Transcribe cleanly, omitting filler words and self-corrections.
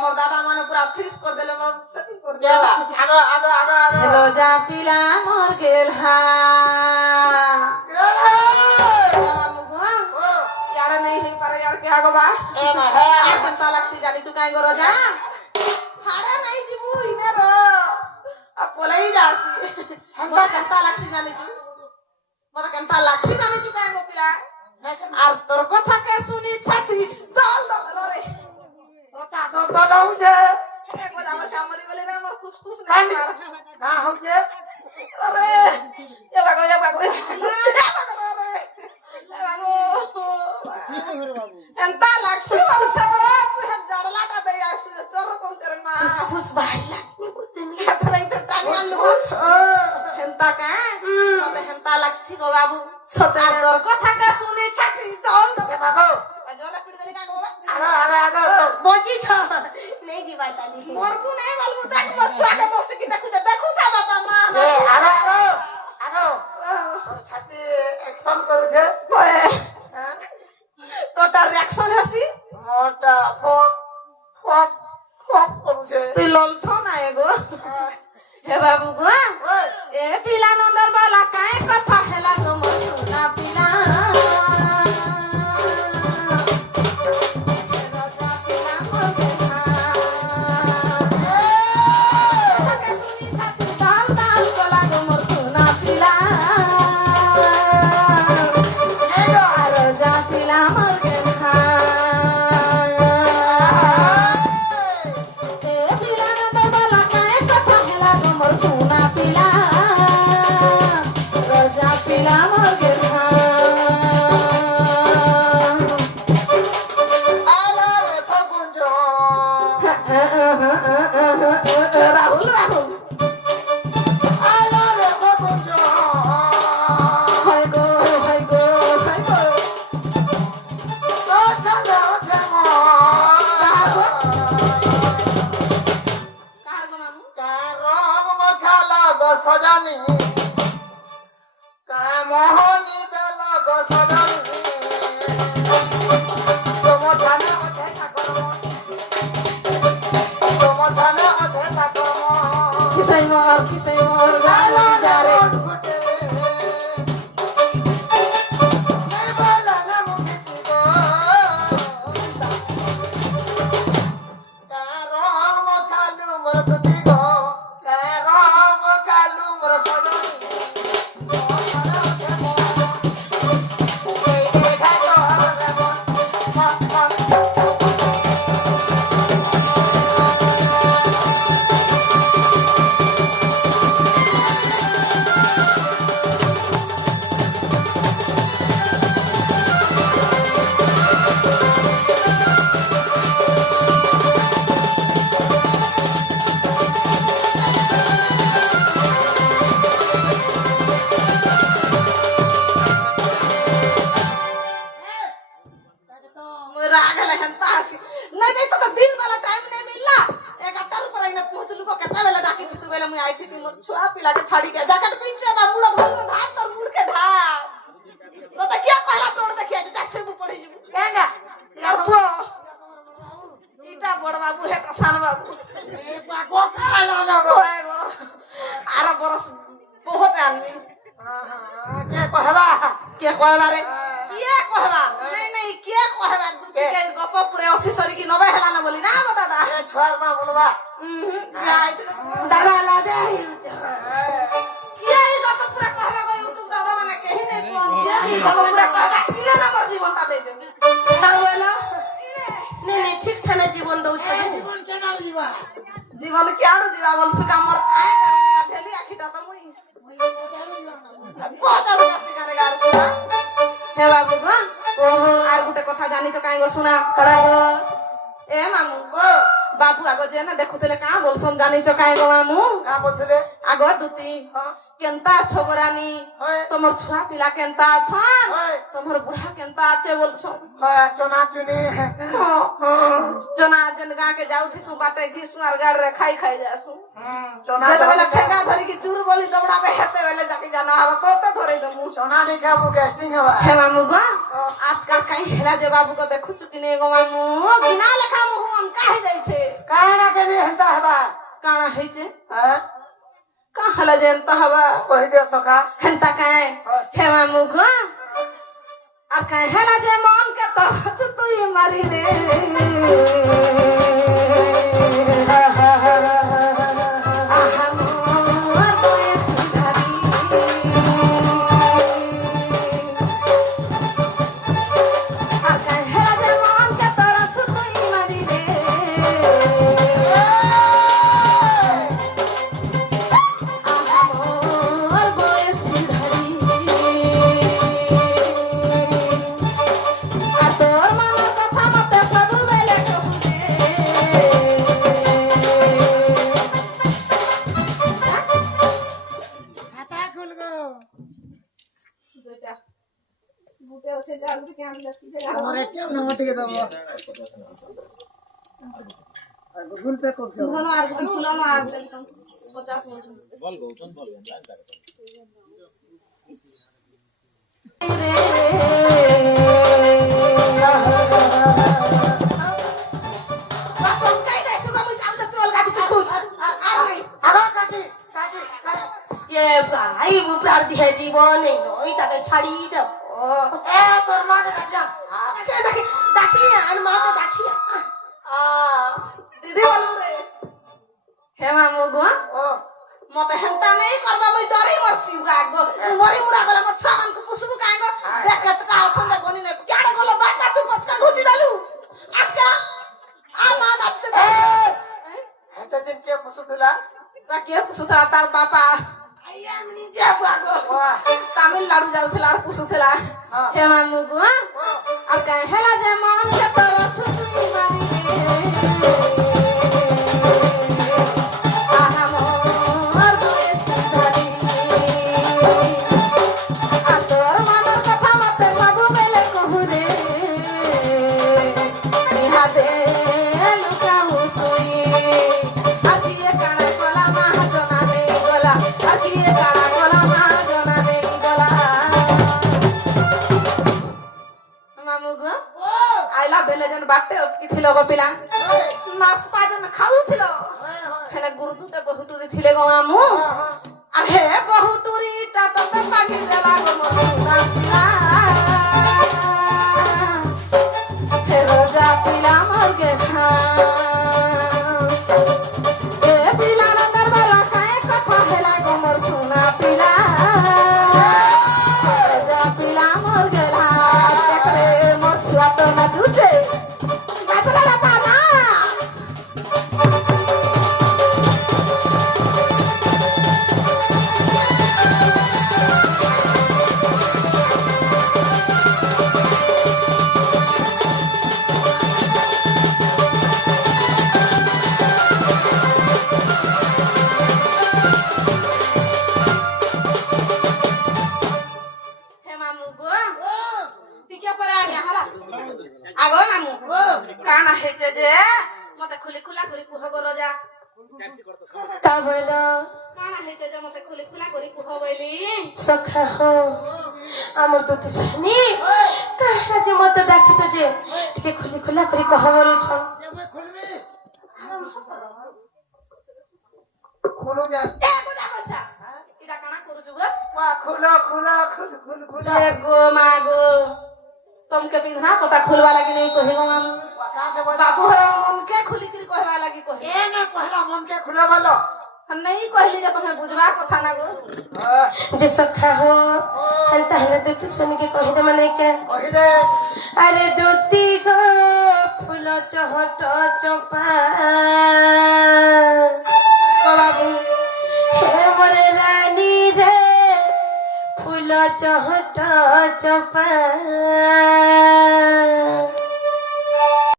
मोर दादा माने पूरा फिक्स कर देले मोर सेटिंग कर क्या दिया आगो हेलो जा पिला मोर गेल हा यार नहीं ही पर यार क्या गो बा ए ना है घंटा लक्सी जानी तू काई गरो जा हाड़ा नहीं जीबू इने रो अब पोलाई जासी मोर घंटा लक्सी जानी तू मोर घंटा लक्सी जानी तू काई गो पिला আর তোর কথা কে শুনি ছাতি দল দল রে तो जे এক বাজা আমার সামরি গলে না আমার ফুসফুস कांडी না हां हो जे अरे ये बागो रे एंता लागसी सब सब पुहे जड़लाटा दे आसु चोर कोन करे मा फुसफुस बाहिला खतरा तो टांगा लो एंता का मते एंता लागसी गो बाबू सता तोर कथा का सुने छाती दल दल बाबू अजोला पिड़ देले का गो आगो बोची छ नहीं जी बाताली मोर को नहीं वाल मुदा को छुआ के बस की देखु था बाबा मां ए आगो छाती एक्शन कर जे तो तार रिएक्शन हसी मोटा फोक करू जे पिलल थो ना एगो हे बाबू गो ए पिला नंबर वाला काहे कथा हेला गो मोर ना पिला सजानी मोहनी बेला गो सजानी तुम थाने अधे ठाकुर किसै मोर गालो जारे छुआ पिला के छाड़ी के जैकेट पहन के बा मुड़ा भल ढाक तर मुड़ के ढाक तो क्या पहला तोड़ देखिए जो टैक्सी में पड़ी जू केंगा यार तो इटा बड़ बाबू है कसान बाबू ए बाबू काला लगो आरा बरस बहुत आदमी के कहबा रे नहीं के कहबा के गप पूरे 80 सरी की 90 हला ना बोली ना दादा ए छोर मा बोलबा दादा ला दे किया ई गप पूरा कहबा को यूट्यूब दादा माने कहि नहीं कोन जे ई गप पूरा कहबा इने ना कर जीवन ता दे दे ना बोला नहीं ठीक थाने जीवन दउ छ जीवन केना जीवा जीवन क्या जीवा बोल से हमर आए ढेली आखिटा त मुई बहुत आरो शिकार गार सुना हे बाबू गो आर गुटे कथा जानी तो काई गो सुना करागो ए मामू बाबू आगो जे ना देखुतले का बोलसन जानी तो काई गो मामू का बोलथले आगो दुती केनता छोगरानी तमर छुआ पिला केनता छन तमर बुढ़ा केनता आछे बोलसन चना चुनी चना जनगा के जाऊ थी सु बाटे घी सुनार गार रे खाई जासु चना जे वाला ठेका धरी की चूर बोली दौड़ा पे हेते वाले जाके जाना हवा तो धरे दमु चना नहीं खाबू गैस्ट्रिक हवा हे मामू गो आजकल कहीं हेला जे बाबू को देखु चुकी नहीं गो मामू बिना लेखा मुंह हम काहे जाई छे काना हेचे हाँ का हला जनता हवा कही दे सखा हेंता काए हेवा मुगो आ काए हला जे मन के तो तू ये मारी रे आहा मोर कोई सुधारी आ काए हला जे मन के तो तू ये मारी रे मोर गोए सुधारी आ तोर मन कथा मते सब बेले कहू खाता खुल गो बेटा मुते उठे जा के हम लस्सी दे हमारे क्या न होती है तो गूगल पे कर दो धनो आर को सुना मा आर 50 বল গৌতম বল লাইন কাটে बातों काय काय सुगा मुझे आमचा चोल गाडी खुश हेलो काकी काकी ये भाई वो प्यार दिया जीवन नहीं होई ताके छाड़ी दे ए तोर मान का जा दाखी आणि मां को दाखी दीदी बोलू रे हे मामू गो ओ मते हेंता नहीं करबा मैं डरी मरसी गागो मरी मुरा गला मत सामान को पुसबु कांगो देख कतका अछन दे कोनी ने क्याडे गलो बाका तू पसका घुसी डालू आका आ मा दाते ऐसे दिन के फसुतला बाकी पुसुतला तार बापा आइया मनी जे बागो वाह तमिलनाडु जाउथला और पुसुतला हे मामू गो आ काहे हेला जे मन के तो छुटू मारी आहा मोर गोए सुधारी आ तोर मनर कथा मते सब बेले कहू रे इहा दे लुकाऊ तुई आकिए काना कोला माह जना दे गोला आकिए काना कोला माह जना दे गोला मामू गो आइला बेले जन बाटे अटकी थिलो गो पिला नास्ता जन खाऊ थिलो हेले गुरुदुटे बहुटुरी थिले गो मामू अरे बहुटुरी ता तो पानी देला गो मोर नास्ता हे रोजा पिला मोर के खा ए पिला ना दरबारा काए कथा हेला गो मोर सुना पिला रोजा पिला मोर गेला करे मोर छुआ तो ना दूजे गाछला बापा ना हे मामू गो टिके पर आ गया हला आगो मामू काना हे जे मते खुली खुला करी कुह गो रोजा ता बोलो काना हे जे मते खुली खुला करी कुह बैली सखा हो आमर तो तिसनी कहला जे मत डाकिछ जे टिके खुली खुला करी कह बोलु छ ये मैं खुलवी खुलो जा ए बुला बसा इडा काना करू जुगो वाह खुलो खुलो खुल खुल खुला ए गो मागो तुमके पिंधना पता खुलवा लगी नहीं कहे गो मामू कहां से बोल बाबू हर मन के खुली करी कहवा लगी कहे ए ने पहला मन के खुला वाला हम नहीं कहली जे तुम्हें बुझवा कथा ना गो जे सखा हो हंता हले दे तिसनी के कहि दे मने के कही दे अरे दोती गो फूल चहट चंपा बाबू हे मोरे रानी रे फूल चहट चंपा